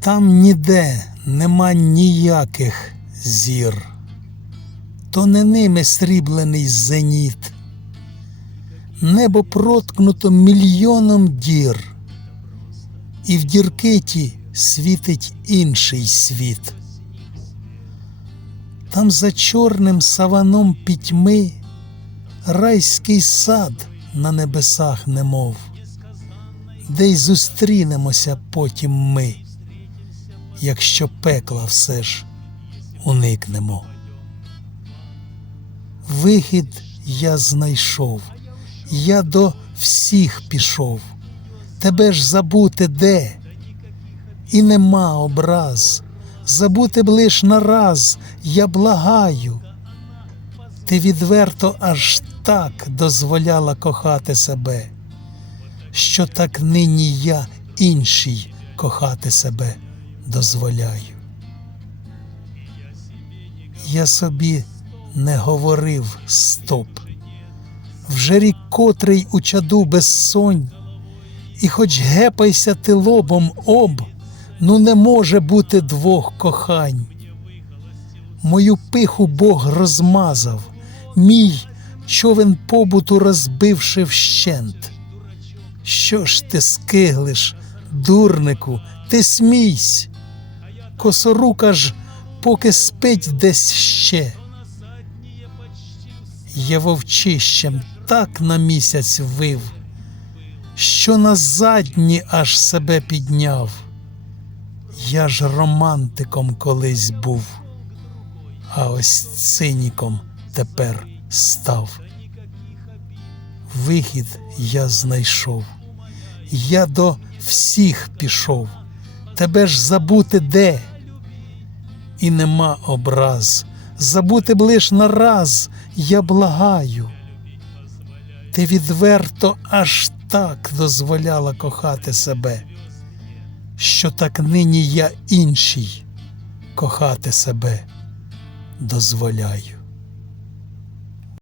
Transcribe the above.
Там ніде нема ніяких зір, то не ними сріблений зеніт. Небо проткнуто мільйоном дір, і в дірки ті світить інший світ. Там за чорним саваном пітьми райський сад на небесах немов, де й зустрінемося потім ми, якщо пекла все ж уникнемо. Вихід я знайшов, я до всіх пішов, тебе ж забути де, і нема образ, забути б лиш нараз, я благаю. Ти відверто аж так дозволяла кохати себе, що так нині я іншій кохати себе дозволяю. Я собі не говорив стоп. Вже рік котрий у чаду безсонь, і хоч гепайся ти лобом об, ну не може бути двох кохань. Мою пиху Бог розмазав, мій човен побуту розбивши вщент. Що ж ти скиглиш, дурнику, ти смійсь, косорука ж поки спить десь ще. Я вовчищем так на місяць вив, що на задні аж себе підняв. Я ж романтиком колись був, а ось циніком тепер став. Вихід я знайшов, я до всіх пішов, тебе ж забути де, і нема образ, забути б лиш нараз, я благаю. Ти відверто аж так дозволяла кохати себе, що так нині я іншій кохати себе дозволяю.